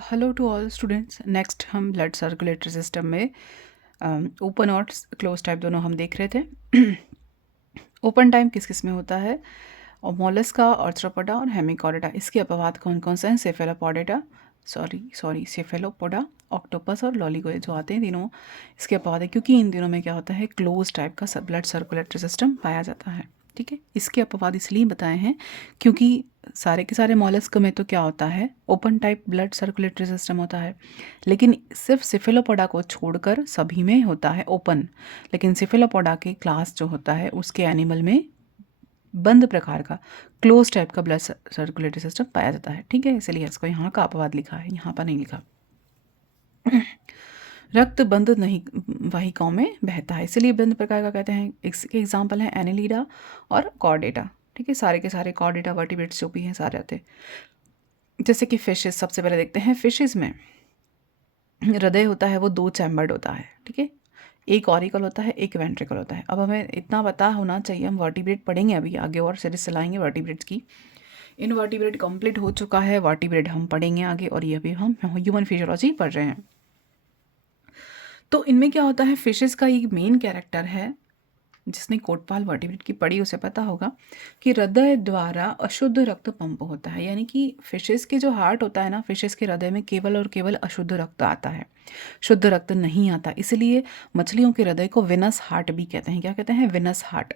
Hello to all students. Next हम blood circulatory system में open और क्लोज टाइप दोनों हम देख रहे थे। ओपन टाइप किस किस में होता है? और मोलस्का, आर्थ्रोपोडा और हेमिकॉरिडा। इसके अपवाद कौन कौन से हैं? सेफेलोपोडिडा, सेफेलोपोडा, ऑक्टोपस और लॉलीगोए जो आते हैं तीनों इसके अपवाद है, क्योंकि इन दिनों में क्या होता है, क्लोज टाइप का ब्लड सर्कुलेटरी सिस्टम पाया जाता है। ठीक है, इसके अपवाद इसलिए बताए हैं क्योंकि सारे के सारे मॉलस्क में तो क्या होता है, open type blood circulatory system होता है, लेकिन सिर्फ सिफेलोपोडा को छोड़कर सभी में होता है ओपन। लेकिन सिफेलोपोडा के क्लास जो होता है उसके एनिमल में बंद प्रकार का क्लोज टाइप का ब्लड सर्कुलेटरी सिस्टम पाया जाता है। ठीक है, इसलिए इसको यहाँ का अपवाद लिखा है, यहाँ पर नहीं लिखा। रक्त बंद नहीं वाहिकाओं में बहता है, इसलिए बंद प्रकार का कहते हैं। इसके एग्जाम्पल हैं एनेलिडा और कॉर्डेटा। ठीक है, सारे के सारे कॉर्डेटा वर्टिब्रेट्स जो भी हैं सारे आते हैं। जैसे कि फिशेस, सबसे पहले देखते हैं फिशेस में हृदय होता है वो 2 चैम्बर्ड होता है। ठीक है, एक ऑरिकल होता है, एक वेंट्रिकल होता है। अब हमें इतना पता होना चाहिए, हम वर्टिब्रेट पढ़ेंगे अभी आगे और सीरीज चलाएंगे वर्टिब्रेट्स की। इनवर्टिब्रेट कंप्लीट हो चुका है, वर्टिब्रेट हम पढ़ेंगे आगे, और ये भी हम ह्यूमन फिजियोलॉजी पढ़ रहे हैं। तो इनमें क्या होता है, फिशेस का एक मेन कैरेक्टर है, जिसने कोटपाल वर्टिब्रेट की पढ़ी उसे पता होगा कि हृदय द्वारा अशुद्ध रक्त पंप होता है। यानी कि फिशेस के जो हार्ट होता है ना, फिशेस के हृदय में केवल और केवल अशुद्ध रक्त आता है, शुद्ध रक्त नहीं आता। इसलिए मछलियों के हृदय को विनस हार्ट भी कहते हैं। क्या कहते हैं? Venus heart.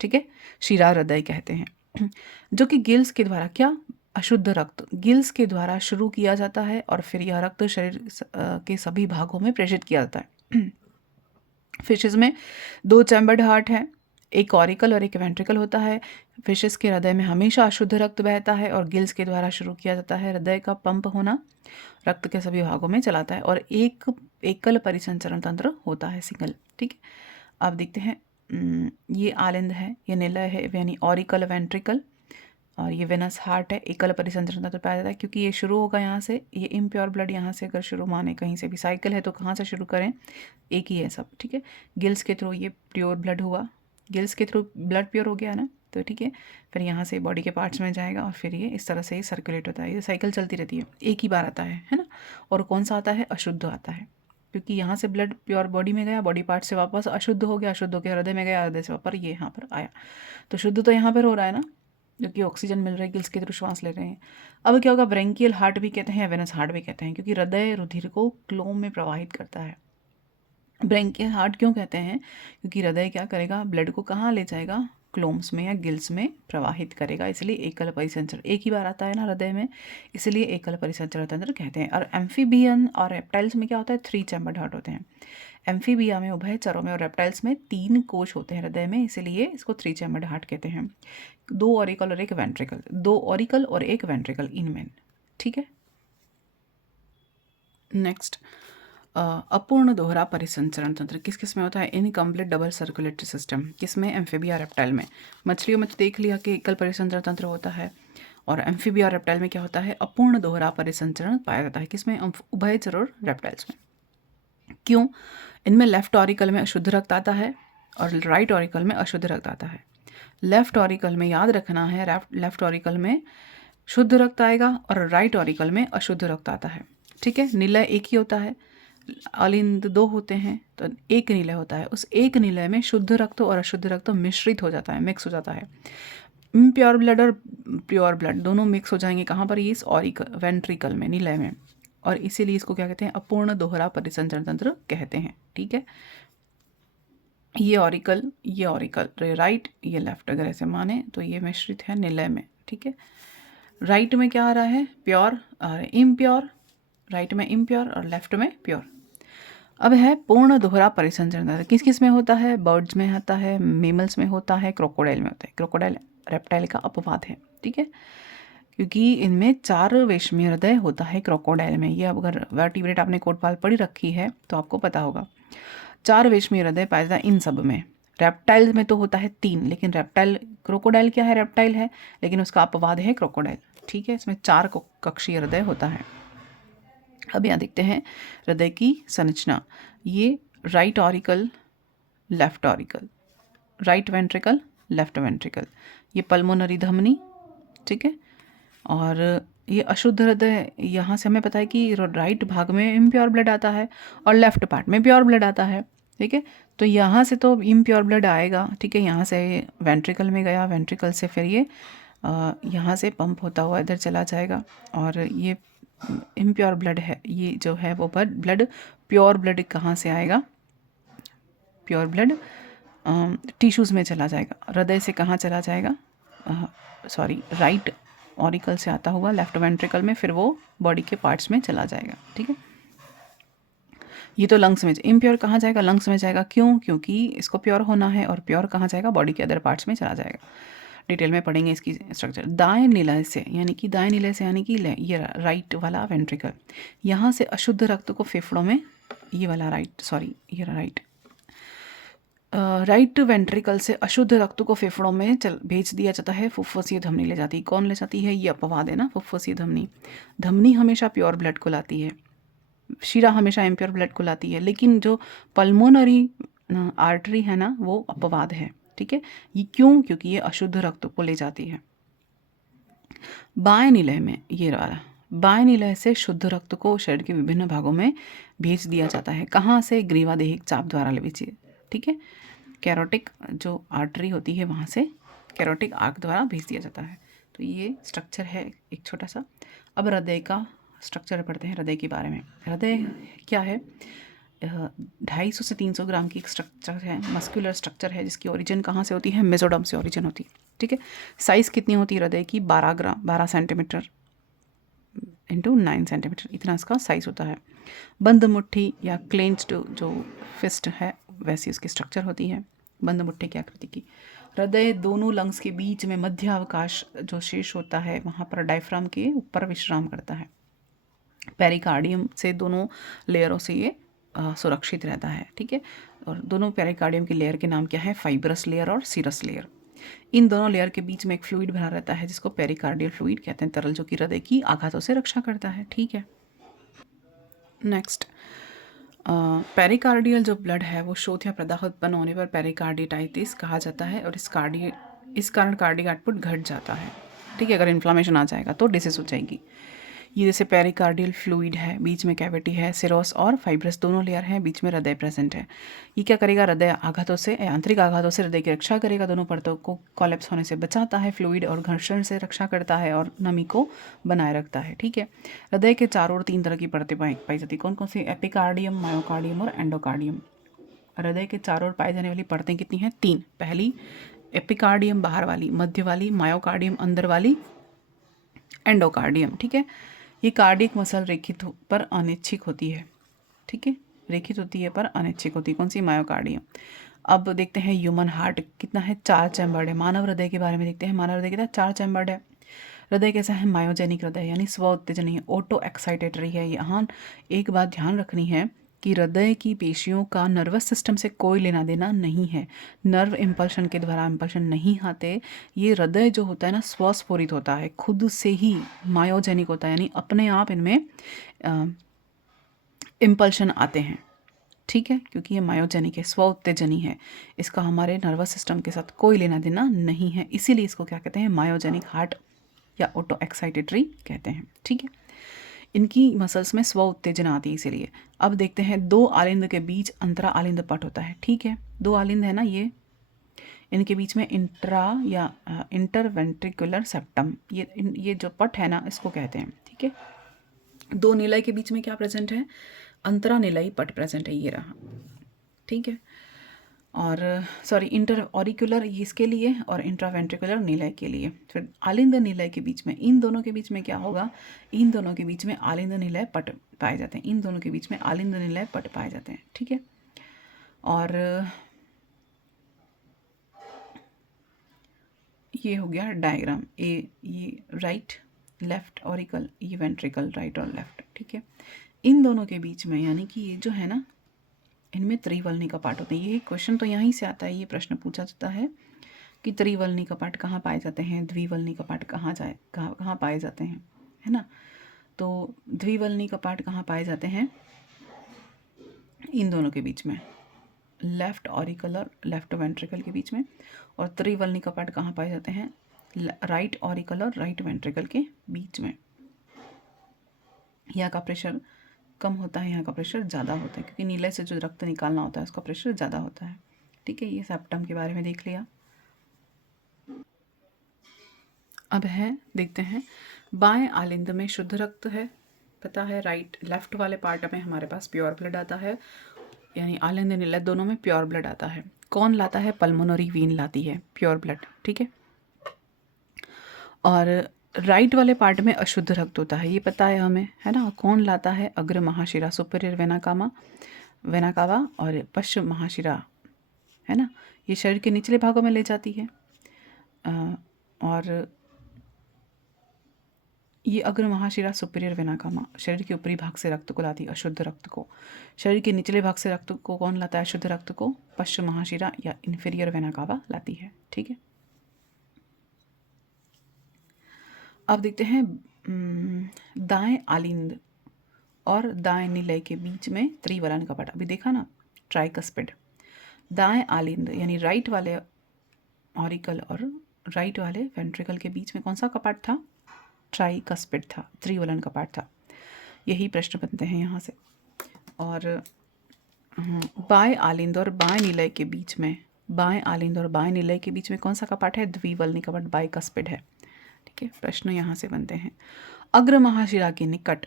ठीक है, शिरा हृदय कहते हैं। जो कि गिल्स के द्वारा, क्या, अशुद्ध रक्त गिल्स के द्वारा शुरू किया जाता है और फिर यह रक्त शरीर के सभी भागों में प्रेषित किया जाता है। फिशेस में 2 चैम्बर्ड हार्ट है, एक ऑरिकल और एक वेंट्रिकल होता है। फिशेस के हृदय में हमेशा अशुद्ध रक्त बहता है और गिल्स के द्वारा शुरू किया जाता है। हृदय का पंप होना रक्त के सभी भागों में चलाता है, और एक एकल परिसंचरण तंत्र होता है, सिंगल। ठीक है, अब देखते हैं। ये आलिंद है, ये निलय है, यानी ऑरिकल वेंट्रिकल, और ये वेनस हार्ट है। एकल परिसंचरण तंत्र पाया जाता है क्योंकि ये शुरू होगा यहाँ से, ये इम्प्योर ब्लड यहाँ से अगर शुरू माने कहीं से भी साइकिल है तो कहाँ से शुरू करें, एक ही है सब। ठीक है, गिल्स के थ्रू ये प्योर ब्लड हुआ, गिल्स के थ्रू ब्लड प्योर हो गया ना, तो ठीक है, फिर यहाँ से बॉडी के पार्ट्स में जाएगा और फिर ये इस तरह से सर्कुलेट होता है। ये साइकिल चलती रहती है, एक ही बार आता है ना। और कौन सा आता है? अशुद्ध आता है, क्योंकि यहाँ से ब्लड प्योर बॉडी में गया, बॉडी पार्ट से वापस अशुद्ध हो गया, अशुद्ध होकर हृदय में गया, हृदय से वापस ये यहाँ पर आया। तो शुद्ध तो यहाँ पर हो रहा है ना, जो कि ऑक्सीजन मिल रहा है, गिल्स के थ्रू श्वास ले रहे हैं। अब क्या होगा, ब्रेंकियल हार्ट भी कहते हैं या वेनस हार्ट भी कहते हैं, क्योंकि हृदय रुधिर को क्लोम में प्रवाहित करता है। ब्रेंकियल हार्ट क्यों कहते हैं? क्योंकि हृदय क्या करेगा, ब्लड को कहाँ ले जाएगा, क्लोम्स में या गिल्स में प्रवाहित करेगा, इसलिए एकल परिसंचरण, एक ही बार आता है ना हृदय में, इसलिए एकल परिसंचरण तंत्र कहते हैं। और एम्फीबियन और रेप्टाइल्स में क्या होता है, 3 चैम्बर्ड हार्ट होते हैं। एम्फीबिया में, उभयचरों में और रेप्टाइल्स में 3 कोश होते हैं हृदय में, इसीलिए इसको 3 चैम्बर्ड हार्ट कहते हैं। 2 ऑरिकल और एक वेंट्रिकल, 2 ऑरिकल और एक वेंट्रिकल इनमें। ठीक है, नेक्स्ट, अपूर्ण दोहरा परिसंचरण तंत्र किस किस में होता है? इनकम्प्लीट डबल सर्कुलेटरी सिस्टम किसमें? एम्फीबिया रेप्टाइल में। मछलियों में तो देख लिया कि एकल परिसंचरण तंत्र होता है, और एम्फीबिया रेप्टाइल में क्या होता है, अपूर्ण दोहरा परिसंचरण पाया जाता है। किसमें? उभयचर और रेप्टाइल्स में। क्यों? इनमें लेफ्ट ऑरिकल में अशुद्ध रक्त आता है और राइट ऑरिकल में अशुद्ध रक्त आता है। लेफ्ट ऑरिकल में याद रखना है, लेफ्ट ऑरिकल में शुद्ध रक्त आएगा और राइट ऑरिकल में अशुद्ध रक्त आता है। ठीक है, निलय एक ही होता है, अलिंद 2 होते हैं, तो एक निलय होता है। उस एक निलय में शुद्ध रक्त और अशुद्ध रक्त मिश्रित हो जाता है, मिक्स हो जाता है। इम्प्योर ब्लड और प्योर ब्लड दोनों मिक्स हो जाएंगे, कहाँ पर? इस ऑरिकल वेंट्रिकल में, निलय में, और इसीलिए इसको क्या कहते हैं, अपूर्ण दोहरा परिसंचरण तंत्र कहते हैं। ठीक है, ये ऑरिकल राइट, ये लेफ्ट, अगर ऐसे माने तो ये मिश्रित है निलय में। ठीक है, राइट में क्या आ रहा है, प्योर और इम्प्योर, राइट में इम्प्योर और लेफ्ट में प्योर। अब है पूर्ण दोहरा परिसंचरण, किस किस में होता है? बर्ड्स में होता है, मेमल्स में होता है, क्रोकोडाइल में होता है। क्रोकोडाइल रेप्टाइल का अपवाद है। ठीक है, क्योंकि इनमें 4 वेश्मी हृदय होता है क्रोकोडाइल में। ये अगर वर्टिब्रेट आपने कोटपाल पढ़ी रखी है तो आपको पता होगा, 4 वेश्मी हृदय पाया जाता है इन सब में। रेप्टाइल में तो होता है 3, लेकिन रेप्टाइल, क्रोकोडाइल क्या है, रेप्टाइल है, लेकिन उसका अपवाद है क्रोकोडाइल। ठीक है, इसमें 4 कक्षीय हृदय होता है। अब यहाँ देखते हैं हृदय की संरचना। ये right auricle, left auricle, right ventricle, left ventricle, ये पल्मोनरी धमनी। ठीक है, और ये अशुद्ध हृदय, यहाँ से हमें पता है कि राइट भाग में इम्प्योर ब्लड आता है और लेफ्ट पार्ट में प्योर ब्लड आता है। ठीक है, तो यहाँ से तो इम्प्योर ब्लड आएगा। ठीक है, यहाँ से वेंट्रिकल में गया, वेंट्रिकल से फिर ये यहाँ से पंप होता हुआ इधर चला जाएगा और ये इम्प्योर ब्लड है, ये जो है वो ब्लड प्योर ब्लड कहाँ से आएगा, प्योर ब्लड टिश्यूज़ में चला जाएगा। हृदय से कहाँ चला जाएगा, सॉरी राइट ऑरिकल से आता हुआ लेफ्ट वेंट्रिकल में, फिर वो बॉडी के पार्ट्स में चला जाएगा। ठीक है, ये तो लंग्स में। इम्प्योर कहाँ जाएगा, लंग्स में जाएगा। क्यों, क्योंकि इसको प्योर होना है। और प्योर कहाँ जाएगा, बॉडी के अदर पार्ट्स में चला जाएगा। डिटेल में पढ़ेंगे इसकी स्ट्रक्चर। दाएं निलय से यानी कि ये राइट वाला वेंट्रिकल, यहाँ से अशुद्ध रक्त को फेफड़ों में, ये वाला राइट वेंट्रिकल से अशुद्ध रक्त को फेफड़ों में भेज दिया जाता है। फुफ्फुसीय धमनी ले जाती है। कौन ले जाती है, ये अपवाद है ना, फुफ्फुसीय धमनी। धमनी हमेशा प्योर ब्लड को लाती है, शिरा हमेशा इम्प्योर ब्लड को लाती है, लेकिन जो पल्मोनरी आर्टरी है ना, वो अपवाद है। ठीक है, ये क्यों, क्योंकि ये अशुद्ध रक्त को ले जाती है। बाएं निलय में, ये वाला बाएं निलय से शुद्ध रक्त को शरीर के विभिन्न भागों में भेज दिया जाता है। कहाँ से, ग्रीवादेहिक चाप द्वारा भेजिए। ठीक है, कैरोटिक जो आर्टरी होती है वहाँ से कैरोटिक आर्क द्वारा भेज दिया जाता है। तो ये स्ट्रक्चर है एक छोटा सा। अब हृदय का स्ट्रक्चर पढ़ते हैं, हृदय के बारे में। हृदय क्या है, 250 से 300 ग्राम की एक स्ट्रक्चर है, मस्कुलर स्ट्रक्चर है, जिसकी ओरिजिन कहाँ से होती है, मेसोडर्म से ओरिजिन होती है। ठीक है, साइज़ कितनी होती है हृदय की, 12 सेंटीमीटर इंटू 9 सेंटीमीटर, इतना इसका साइज़ होता है। बंद मुट्ठी या क्लेंच्ड जो फिस्ट है, वैसी उसकी स्ट्रक्चर होती है, बंद मुट्ठी की आकृति की। हृदय दोनों लंग्स के बीच में मध्य अवकाश जो शेष होता है, वहाँ पर डायफ्राम के ऊपर विश्राम करता है। पेरिकार्डियम से दोनों लेयरों से ये सुरक्षित रहता है। ठीक है, और दोनों पेरिकार्डियम की लेयर के नाम क्या है, फाइब्रस लेयर और सीरस लेयर। इन दोनों लेयर के बीच में एक फ्लूइड भरा रहता है, जिसको पेरिकार्डियल फ्लूइड कहते हैं, तरल, जो कि हृदय की आघातों से रक्षा करता है। ठीक है, नेक्स्ट, पेरिकार्डियल जो ब्लड है वो शोथ या प्रदाह उत्पन्न होने पर पेरिकार्डिटाइटिस कहा जाता है, और इस कारण कार्डियक आउटपुट घट जाता है। ठीक है, अगर इन्फ्लामेशन आ जाएगा तो डिसीज हो जाएगी। ये जैसे पेरिकार्डियल फ्लूइड है, बीच में कैविटी है, सिरोस और फाइब्रस दोनों लेयर हैं, बीच में हृदय प्रेजेंट है। ये क्या करेगा, हृदय आघातों से, आंतरिक आघातों से हृदय की रक्षा करेगा, दोनों परतों को कोलैप्स होने से बचाता है, फ्लूइड और घर्षण से रक्षा करता है और नमी को बनाए रखता है। ठीक है, हृदय के चारों ओर 3 तरह की परतें पाई जाती है। कौन कौन सी, एपिकार्डियम, मायोकार्डियम और एंडोकार्डियम। हृदय के चारों ओर पाई जाने वाली परतें कितनी हैं, 3। पहली एपिकार्डियम बाहर वाली, मध्य वाली मायोकार्डियम अंदर वाली, एंडोकार्डियम। ठीक है, ये कार्डियक मसल रेखित पर अनिच्छिक होती है। ठीक है, रेखित होती है पर अनिच्छिक होती है। कौन सी, मायोकार्डियम। अब देखते हैं ह्यूमन हार्ट कितना है, 4 चैम्बर्ड है। मानव हृदय के बारे में देखते हैं, मानव हृदय कितना, 4 चैम्बर्ड है। हृदय कैसा है, मायोजेनिक हृदय, यानी स्व उत्तेजनी है, ऑटो एक्साइटेटरी है। यहाँ एक बात ध्यान रखनी है कि हृदय की पेशियों का नर्वस सिस्टम से कोई लेना देना नहीं है, नर्व इम्पल्शन के द्वारा इम्पल्शन नहीं आते। ये हृदय जो होता है ना, स्वस्फुरित होता है, खुद से ही मायोजेनिक होता है, यानी अपने आप इनमें इम्पल्शन आते हैं। ठीक है, क्योंकि ये मायोजेनिक है, स्व उत्तेजनी है, इसका हमारे नर्वस सिस्टम के साथ कोई लेना देना नहीं है, इसीलिए इसको क्या कहते हैं, मायोजेनिक हार्ट या ऑटो एक्साइटेटरी कहते हैं। ठीक है, इनकी मसल्स में स्व उत्तेजना आती है इसीलिए। अब देखते हैं, 2 आलिंद के बीच अंतरा आलिंद पट होता है। ठीक है, 2 आलिंद है ना, ये इनके बीच में इंट्रा या इंटरवेंट्रिकुलर सेप्टम, ये जो पट है ना, इसको कहते हैं। ठीक है, 2 निलय के बीच में क्या प्रेजेंट है, अंतरा निलयी पट प्रेजेंट है, ये रहा। ठीक है, और सॉरी इंटर ऑरिकुलर इसके लिए और इंट्रावेंट्रिकुलर निलय के लिए। फिर आलिंद निलय के बीच में, इन दोनों के बीच में क्या होगा, इन दोनों के बीच में आलिंद निलय पट पाए जाते हैं, इन दोनों के बीच में आलिंद निलय पट पाए जाते हैं। ठीक है, और ये हो गया डायग्राम, ये राइट लेफ्ट ऑरिकल, ये वेंट्रिकल राइट और लेफ्ट। ठीक है, इन दोनों के बीच में, यानी कि ये जो है ना, इनमें त्रिवल्नी कपाट होते हैं। ये क्वेश्चन तो यहीं से आता है, ये प्रश्न पूछा जाता है कि त्रिवल्नी कपाट कहाँ पाए जाते हैं, द्विवल्नी कपाट कहाँ पाए जाते हैं, है ना। तो द्विवल्नी कपाट कहाँ पाए जाते हैं, इन दोनों के बीच में, लेफ्ट ऑरिकल और लेफ्ट वेंट्रिकल के बीच में। और त्रिवल्नी कपाट कहाँ पाए जाते हैं, राइट ऑरिकल और राइट वेंट्रिकल के बीच में। यहाँ का प्रेशर कम होता है, यहाँ का प्रेशर ज़्यादा होता है, क्योंकि नीले से जो रक्त निकालना होता है उसका प्रेशर ज़्यादा होता है। ठीक है, ये सेप्टम के बारे में देख लिया। अब है, देखते हैं, बाएं आलिंद में शुद्ध रक्त है, पता है। राइट लेफ्ट वाले पार्ट में हमारे पास प्योर ब्लड आता है, यानी आलिंद नीलत दोनों में प्योर ब्लड आता है। कौन लाता है? पल्मोनरी वीन लाती है प्योर ब्लड। ठीक है, और राइट वाले पार्ट में अशुद्ध रक्त होता है, ये पता है हमें, है ना। कौन लाता है? अग्र महाशिरा, सुपीरियर वेना कावा, और पश्चिम महाशिरा, है ना, ये शरीर के निचले भागों में ले जाती है। और ये अग्र महाशिरा, सुपीरियर वेना कावा शरीर के ऊपरी भाग से रक्त को लाती है, अशुद्ध रक्त को। शरीर के निचले भाग से रक्त को कौन लाता है? अशुद्ध रक्त को पश्चिम महाशिरा या इन्फीरियर वेना कावा लाती है। ठीक है, अब देखते हैं दाएं आलिंद और दाएं निलय के बीच में त्रिवलन कपाट। अभी देखा ना, ट्राइकस्पिड। दाएं आलिंद यानी राइट वाले ऑरिकल और राइट वाले वेंट्रिकल के बीच में कौन सा कपाट था? ट्राइकस्पिड था, त्रिवलन कपाट था। यही प्रश्न बनते हैं यहाँ से। और बाएं आलिंद और बाएं निलय के बीच में, बाएं आलिंद और बाएं निलय के बीच में कौन सा कपाट है? द्विवल्नी कपाट, बाइकस्पिड है। ठीक है, प्रश्न यहाँ से बनते हैं। अग्र महाशिरा के निकट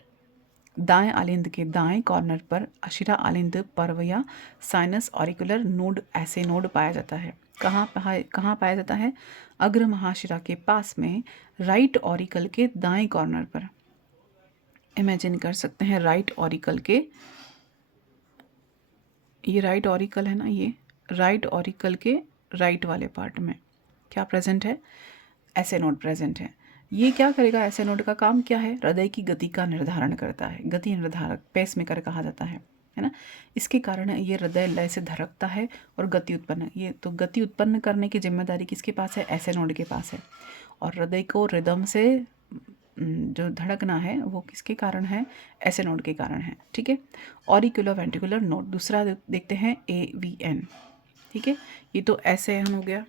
दाएं आलिंद के दाएं कॉर्नर पर अशिरा आलिंद पर्व या साइनस ऑरिकुलर नोड, ऐसे नोड पाया जाता है। कहाँ पाया जाता है? अग्र महाशिरा के पास में, राइट ऑरिकल के दाएं कॉर्नर पर। इमेजिन कर सकते हैं, राइट ऑरिकल के, ये राइट ऑरिकल है ना, ये राइट ऑरिकल के राइट वाले पार्ट में क्या प्रेजेंट है? ऐसे नोड प्रेजेंट है। ये क्या करेगा? ऐसे नोड का काम क्या है? हृदय की गति का निर्धारण करता है, गति निर्धारक, पेसमेकर कहा जाता है ना। इसके कारण ये हृदय लय से धड़कता है और गति उत्पन्न, ये तो गति उत्पन्न करने की जिम्मेदारी किसके पास है? ऐसे नोड के पास है। और हृदय को रिदम से जो धड़कना है वो किसके कारण है? ऐसे नोड के कारण है। ठीक है, ऑरिकुलो वेंट्रिकुलर नोड। दूसरा देखते हैं AVN। ठीक है, ये तो ऐसे हो गया,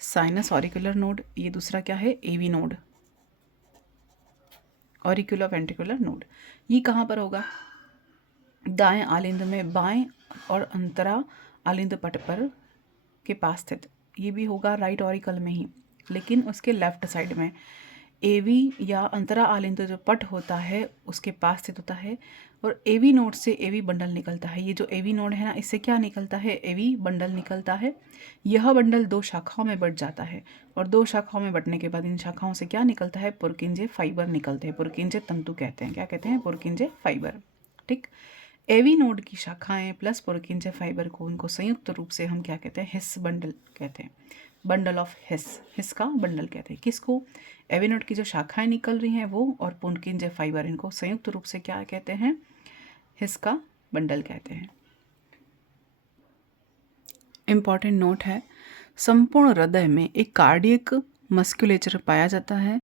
साइनस ऑरिकुलर नोड। ये दूसरा क्या है? AV node, auriculo ventricular node. ये कहाँ पर होगा? दाएं आलिंद में बाएं और अंतरा आलिंद पट पर के पास स्थित। ये भी होगा राइट ऑरिकल में ही, लेकिन उसके लेफ्ट साइड में। AV या अंतरा आलिंद जो पट होता है उसके पास स्थित होता है। और AV नोड से AV बंडल निकलता है। ये जो AV नोड है ना, इससे क्या निकलता है? AV बंडल निकलता है। यह बंडल 2 शाखाओं में बंट जाता है, और 2 शाखाओं में बंटने के बाद इन शाखाओं से क्या निकलता है? पुरकिंजे फाइबर निकलते हैं। पुरकिंजे तंतु कहते हैं। क्या कहते हैं? पुरकिंजे फाइबर। ठीक, AV नोड की शाखाएं प्लस पुरकिंजे फाइबर को, उनको संयुक्त रूप से हम क्या कहते हैं? हिस बंडल कहते हैं। बंडल ऑफ हिस का बंडल कहते हैं किसको? AV नोड की जो शाखाएं निकल रही हैं वो, और पुरकिंजे फाइबर, इनको संयुक्त रूप से क्या कहते हैं? हिस का बंडल कहते हैं। इंपॉर्टेंट नोट है, संपूर्ण हृदय में एक कार्डियक मस्कुलेचर पाया जाता है।